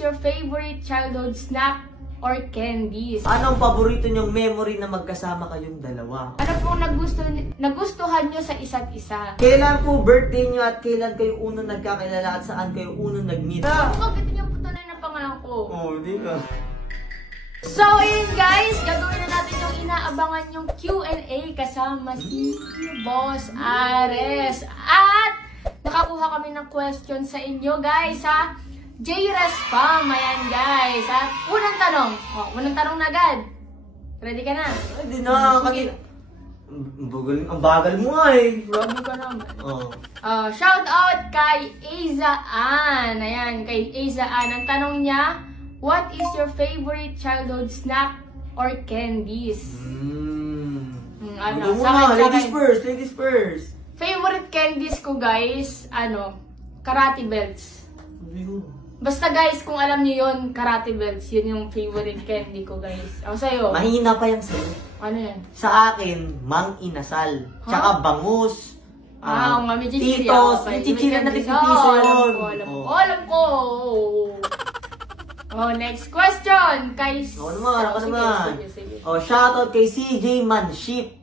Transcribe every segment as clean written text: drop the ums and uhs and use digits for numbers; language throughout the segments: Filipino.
your favorite childhood snack or candies? Anong paborito niyong memory na magkasama kayong dalawa? Ano pong nagustuhan nyo sa isa't isa? Kailan po birthday niyo at kailan kayo unang nagkakilala at saan kayo unang nag-meet? Bakit niyo po tunay na pangalan ko? Hindi ka. So, yun guys, gagawin na natin yung inaabangan yung Q&A kasama si Boss Ares. At nakakuha kami ng question sa inyo guys ha. J-Respam, ayan guys ha. Unang tanong na agad. Ready ka na? Hindi na, kanina. Ang bagal mo nga eh. Grabe ka naman. Shout out kay Aiza Ann. Ayan, kay Aiza Ann. Ang tanong niya, what is your favorite childhood snack or candies? Ano? Ladies first. Favorite candies ko guys, Karate Belts. Basta guys, kung alam niyo yun, Karate Belts, yun yung favorite candy ko guys. Ako sa'yo. Mahina pa yan sa'yo. Ano yan? Sa akin, Mang Inasal. Tsaka bangus. May chichirya. Titos. Yung chichirya na tigpiso yun. Alam ko. Next question. Kay... Ako naman. Sige. Shoutout kay CJ Manship.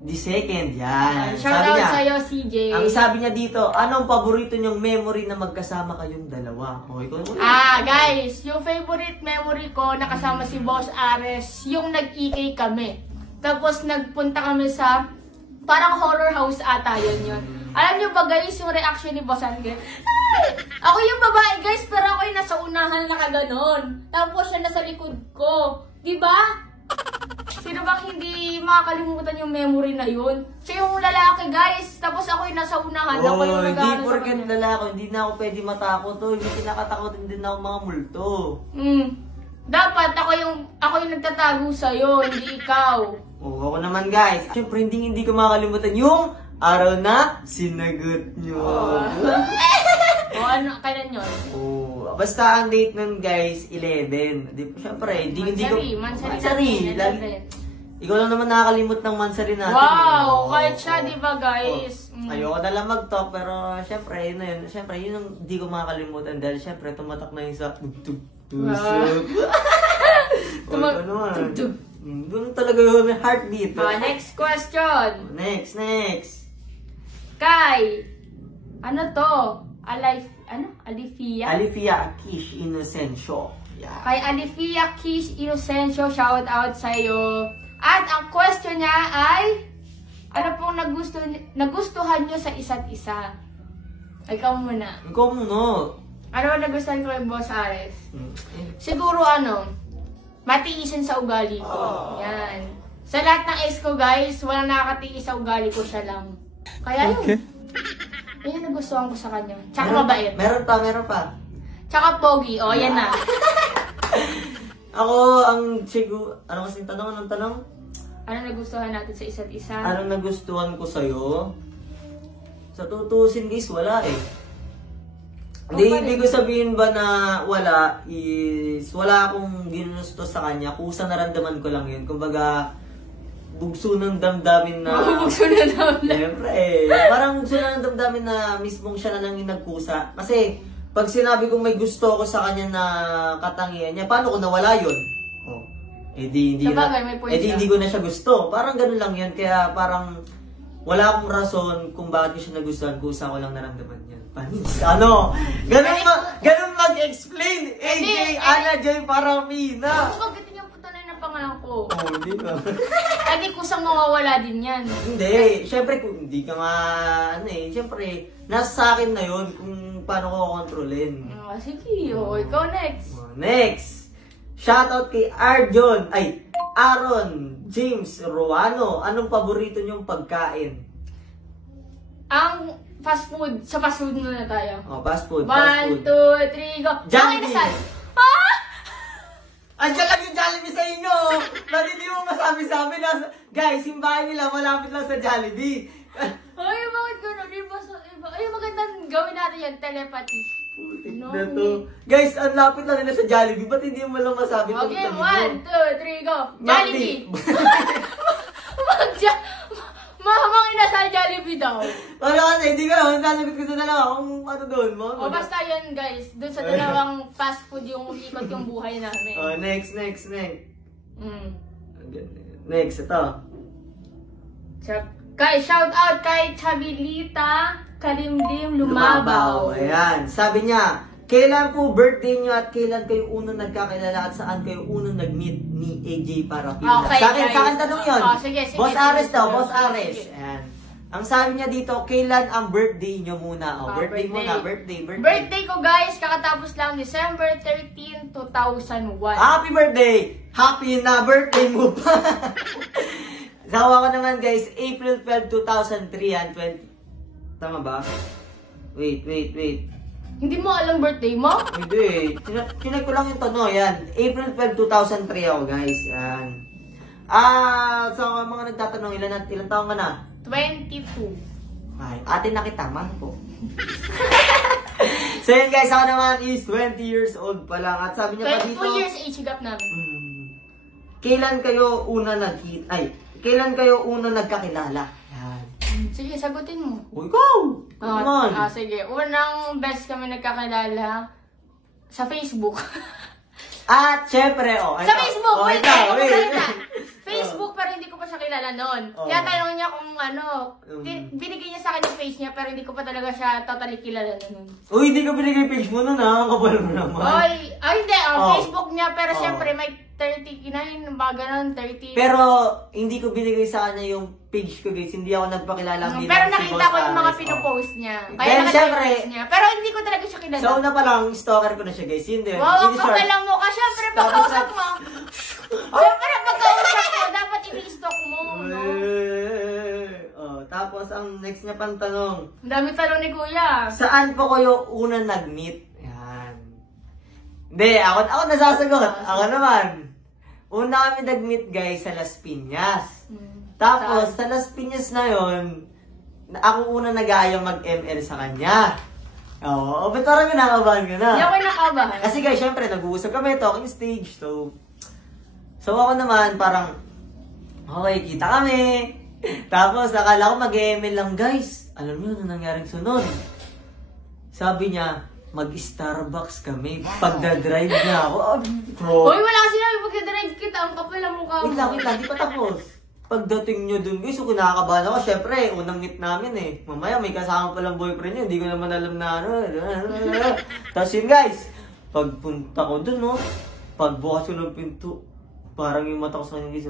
The second, yan. Shoutout sa'yo, CJ. Ang sabi niya dito, anong paborito niyong memory na magkasama kayong dalawa? Guys, yung favorite memory ko nakasama si Boss Ares, yung nag-EK kami. Tapos nagpunta kami sa parang horror house ata yun. Alam niyo ba guys, yung reaction ni Boss Ares? Ako yung babae guys, pero ako yung nasa unahan nakaganon. Tapos siya nasa likod ko. Diba? Sino bang hindi makakalimutan yung memory na yun? Siya yung lalaki guys, tapos ako yung nasa unahan. Ako yung hindi porket lalaki, hindi na ako pwede matakot to. Hindi kinakatakotin din ako mga multo. Dapat ako yung nagtatago sa'yo, hindi ikaw. Ako naman guys. Siyempre hindi ko makakalimutan yung araw na sinagot nyo. Kailan yun? Basta ang date nun guys, 11. Siyempre, hindi ko... Mansari. Ikaw lang naman nakakalimot ng mansari natin. Wow! Kahit siya, di ba guys? Ayoko na lang mag-talk, pero siyempre, yun na yun. Siyempre, yun ang hindi ko makakalimutan dahil siyempre, tumatak na yun sa tug-tug-tusok. Tug-tug. Doon talaga yung heartbeat. Next question. Next. Kay, Alifia Kish Inocencio. Yeah. Kay Alifia Kish Inocencio, shout out sa'yo. At ang question niya ay, ano pong nagustuhan nyo sa isa't isa? Ikaw muna. Ano ang nagustuhan ko kay Boss Ares? Siguro matiisin sa ugali ko. Yan. Sa lahat ng ex ko guys, walang nakakatiis sa ugali ko, siya lang. Kaya yun. Yan yung nagustuhan ko sa kanya. Tsaka mabait. Meron pa. Tsaka pogi. Yan na. Ako, ano kasing tanong? Anong tanong? Ano nagustuhan natin sa isa't isa? Anong nagustuhan ko sa'yo? Sa tutusin guys, wala eh. Hindi ko sabihin ba na wala akong ginusto sa kanya. Kusa naramdaman ko lang yun. Kumbaga, bugso ng damdamin na... Bugso ng damdamin? Siyempre parang bugso ng damdamin na mismong siya na lang yung nagkusa. Kasi, pag sinabi kong may gusto ko sa kanya na katangian niya, paano kung nawala yun? Hindi ko na siya gusto. Parang ganun lang yun. Kaya parang wala akong rason kung bakit ko siya nagustuhan. Kusa ko lang naramdaman yan. Panis. Ganun mag-explain. AJ, Ana Joy Paramina. Bakit niya po tunay na pangalan ko? Hindi ba? Hindi kusang mawawala din yan. Hindi. Siyempre, kung hindi ka siyempre, nasa sa akin na yun kung paano ko kontrolin. Sige, ikaw next. Next. Shoutout kay Aaron James Ruano. Anong paborito niyong pagkain? Ang fast food. Sa fast food muna tayo. Fast food. 1, 2, 3, go. Jollibee. Andiyan lang yung Jollibee sa inyo. Bakit hindi mo masabi-sabi na, guys, yung bahay nila malapit lang sa Jollibee. Ay, bakit gano'n? Ay, magandang gawin natin yan, telepathy. Guys, ang lapit lang nila sa Jollibee. Ba't hindi mo lang masabi? Okay, 1, 2, 3, go. Jollibee! Mahamang inasal Jollibee daw. Ano kasi, hindi ko naman sasagot ko sa dalawa kung ano doon mo. O basta yun guys, doon sa dalawang fast food yung ikot yung buhay namin. Oh, next. Next, ito. Guys, shout out kay Chabilita Kalimdim Lumabaw. Ayan, sabi niya, kailan po birthday niyo at kailan kayo unang nagkakilala at saan kayo unang nag-meet ni AJ Parapilla? Okay, sa akin guys. tanong yun. Oh, sige. Boss Ares daw, sige. Boss Ares. Sige. Ayan. Ang sabi niya dito, kailan ang birthday niyo muna? Birthday muna, birthday. Birthday ko guys, kakatapos lang December 13, 2001. Happy birthday! Happy na birthday mo pa! Sawa ko naman guys, April 12, 2003 yan. Tama ba? Wait. Hindi mo alam birthday mo? Hindi. Chinek ko lang yung tono. Yan. April 12, 2003 ako guys. Yan. So mga nagtatanong, ilan taong ka na? 22. Ay, atin na kita, man po. So yun guys, ako naman is 20 years old pa lang. At sabi niya pa dito, 2 years age gap namin. kailan kayo una nagkakilala? Yan. Sige, sagutin mo. O ikaw! Naman. Sige. Unang best kami nagkakilala sa Facebook. At syempre, Sa Facebook! Wait. wait. Facebook, pero hindi ko pa siya kilala noon. Oh. Kaya tanong niya kung binigay niya sa akin yung page niya, pero hindi ko pa talaga siya totally kilala noon. Uy, hindi ka binigay page mo nun ha. Ang kapal mo naman. Hindi. Oh. Facebook niya, pero Oh. syempre may 39, baga nun, 30. Pero, hindi ko binigay sa kanya yung page ko guys. Hindi ako nagpakilala bilang Pero si nakita Boss ko yung mga Ares. pinupost niya. Then, Kaya nakita syempre, yung post niya. Pero hindi ko talaga siya kilala. Sa una pa lang, stalker ko na siya guys. Hindi. Wow, ang kapalang mo ka. Syempre, pagkausap mo. Syempre, pagkausap mo, dapat i-stalk mo. No? Tapos, ang next niya pang tanong. Ang dami tanong ni Kuya. Saan po kayo una nag-meet? Yan. Hindi, ako nasasagot. Ako naman. Una kami nag-meet guys sa Las Piñas. Tapos, sa Las Piñas na yon, ako una nag-aayang mag-ML sa kanya. Oo, ba't parang kinakabahan ka na? Hindi ako nakabahan. Kasi guys, syempre, nag-uusap kami, talking stage. So ako naman, parang, okay, kita kami. Tapos, akala ko mag-ML lang guys. Alam niyo, ano nangyaring sunod? Sabi niya, mag-Starbucks kami. Pagdadrive niya ako. Hoy, wala kasi namin pagdadrive kita. Ang kapal ang mukha mo. Wait lang, di pa tapos. Pagdating nyo dun guys, so kinakabahan ako. Syempre, unang meet namin eh. Mamaya may kasama palang boyfriend niya. Hindi ko naman alam na ano. Tapos yun guys, pagpunta ko dun no, pagbukas ko ng pinto, parang yung mata ko sa kanya guys.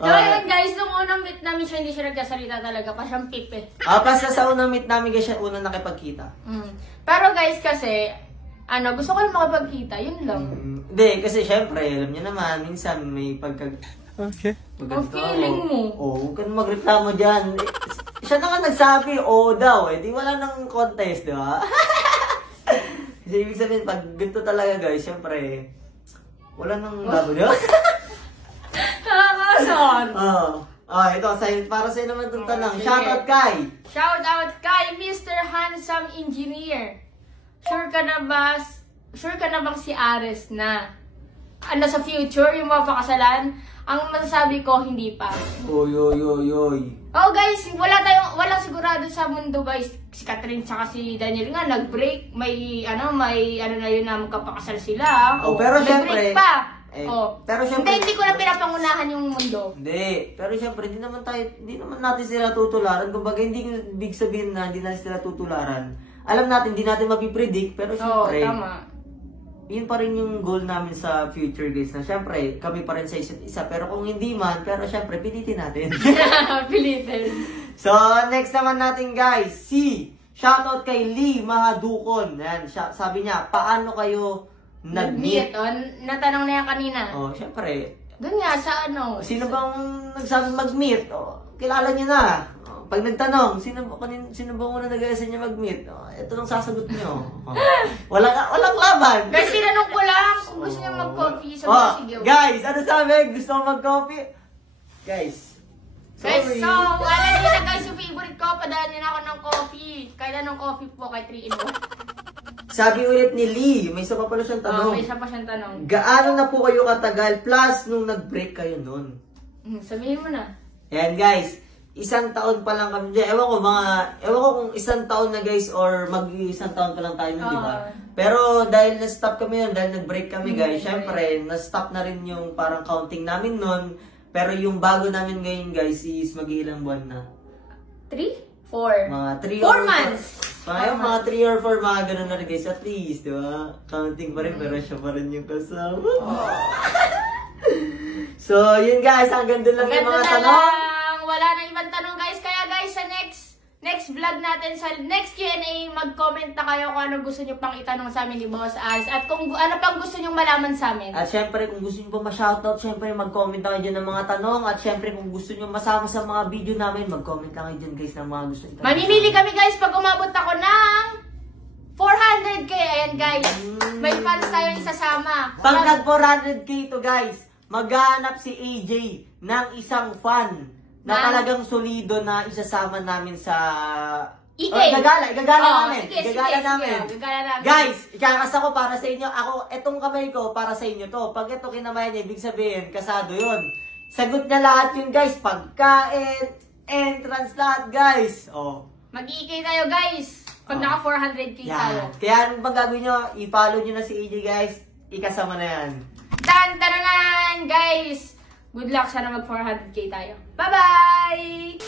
So yun guys, nung unang meet namin siya, hindi siya nagkasalita talaga. Pa siyang pip eh. Basta sa unang meet namin guys, siya unang nakipagkita. Pero guys kasi, gusto ko lang makapagkita. Yun lang. Hindi, kasi syempre, alam niyo naman, minsan may Okay. Ang feeling mo. Huwag ka na magreklamo dyan. Siya na nga nagsabi, oo daw eh. Di wala nang contest, di ba? Kasi ibig sabihin, pag ganito talaga guys, syempre, wala nang labo niyo. Nakakason. Ito, para sa'yo naman itong tanong. Sige. Shoutout kay! Shoutout kay Mr. Handsome Engineer. Sure ka na bang si Ares na? Sa future, yung mapakasalan? Ang masasabi ko, hindi pa. Oy. Oh guys, walang sigurado sa mundo guys. Si Catherine tsaka si Daniel nga nag-break. May na yun na magkapakasal sila. Pero nag-break syempre, pa. pero syempre, hindi ko na pinapangunahan yung mundo. Hindi. Pero syempre, hindi naman natin sila tutularan. Kumbaga, hindi ko big sabihin na hindi natin sila tutularan. Alam natin, hindi natin mapipredict. Pero syempre, tama. Yun pa rin yung goal namin sa future guys. Na syempre, kami pa rin sa isa't isa. Pero kung hindi man, pero syempre, pilitin natin. Pilitin. So, next naman natin guys, shoutout kay Lee Mahadukon. Yan, sabi niya, paano kayo nag-meet? Natanong na yan kanina. Syempre. Doon nga, sa Sino bang nagsabi mag-meet? Kilala niyo na. Pag nagtanong, sino ba muna nag-aasa niya mag-meet? Ito lang sasagot niyo. Walang laban. Guys, tinanong ko lang kung gusto niya mag-coffee sa sige. Guys, ano sabi? Gusto mo mag-coffee? Guys, sorry. Guys, so, alam niyo na guys, yung favorite ko, padaan niyo na ako ng coffee. Kahit anong coffee po, kahit 3-in-1. Sabi ulit ni Lee, may isa pa pala siyang tanong. May isa pa siyang tanong. Gaano na po kayo katagal plus nung nag-break kayo nun? Sabihin mo na. Ayan guys, 1 taon pa lang kami dyan. Ewan ko kung 1 taon na guys or mag-1 taon pa lang tayo nun, di ba? Pero dahil na-stop kami yun, dahil nag-break kami guys, syempre, na-stop na rin yung parang counting namin nun. Pero yung bago namin ngayon guys is mag-iilang buwan na. 3? 4. Mga 3 4 months! Mga 3 or 4 mga ganun na rin guys, at least, di ba? Counting pa rin, pero siya pa rin yung kasama. So, yun guys, hanggang doon lang yung mga tanong. Wala na ibang tanong guys, kaya guys, sa next vlog natin, sa next Q&A, mag-comment na kayo kung ano gusto nyo pang itanong sa amin ni Boss Aris, at kung ano pang gusto nyo malaman sa amin. At syempre, kung gusto nyo pa ma-shoutout, syempre, mag-comment na kayo dyan ng mga tanong, at syempre, kung gusto nyo masama sa mga video namin, mag-comment lang kayo dyan guys ng mga gusto nyo. Mamimili kami guys pag umabot ako ng 400k, ayan guys. May fans tayong isasama. Pag nag-400k to guys, maghahanap si AJ ng isang fan na talagang solido na isasama namin sa... Igagala namin. Igagala namin. Guys, ikakasa ko para sa inyo. Ako, etong kamay ko para sa inyo to. Pag ito kinamay niya, ibig sabihin, kasado yun. Sagot niya lahat yun guys. Pagkain, entrance lahat guys. Mag-iikay tayo guys. Pag naka 400k tayo. Kaya anong bang gagawin nyo? I-follow nyo na si AJ guys. Ikasama na yan. Tananan guys! Good luck, sana mag 400k tayo. Bye-bye!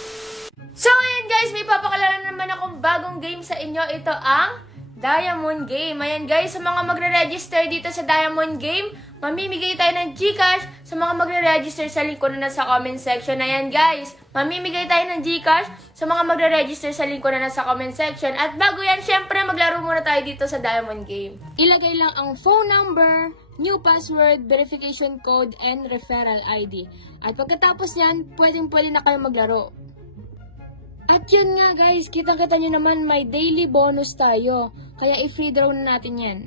So ayan guys, may papakalala naman akong bagong game sa inyo. Ito ang Diamond Game. Ayan guys, sa mga magre-register dito sa Diamond Game, mamimigay tayo ng GCash sa mga magre-register sa link ko na nasa comment section. Ayan guys, mamimigay tayo ng GCash sa mga magre-register sa link ko na nasa comment section. At bago yan, syempre maglaro muna tayo dito sa Diamond Game. Ilagay lang ang phone number, new password, verification code, and referral ID. At pagkatapos yan, pwedeng-pwede na kayo maglaro. At yun nga guys, kitang-kita nyo naman may daily bonus tayo. Kaya i-free draw na natin yan.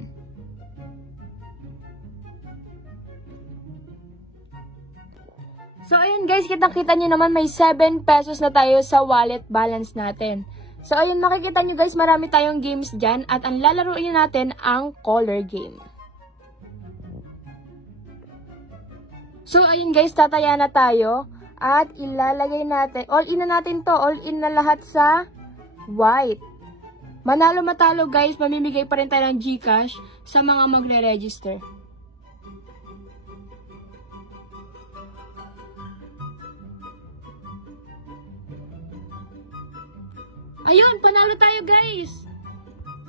So ayun guys, kitang-kita nyo naman may 7 pesos na tayo sa wallet balance natin. So ayun, makikita nyo guys, marami tayong games dyan. At ang lalaroin natin ang color game. So, ayun guys, tataya na tayo at ilalagay natin, all in na natin to, all in na lahat sa white. Manalo matalo guys, mamimigay pa rin tayo ng GCash sa mga magre-register. Ayun, panalo tayo guys!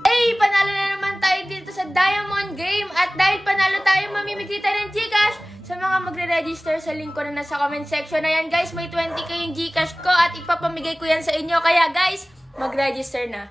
Hey, panalo na naman tayo dito sa Diamond Game at dahil panalo tayo, mamimigay tayo ng GCash sa mga magre-register sa link ko na nasa comment section. Ayan guys, may 20k yung GCash ko at ipapamigay ko yan sa inyo. Kaya guys, mag-register na.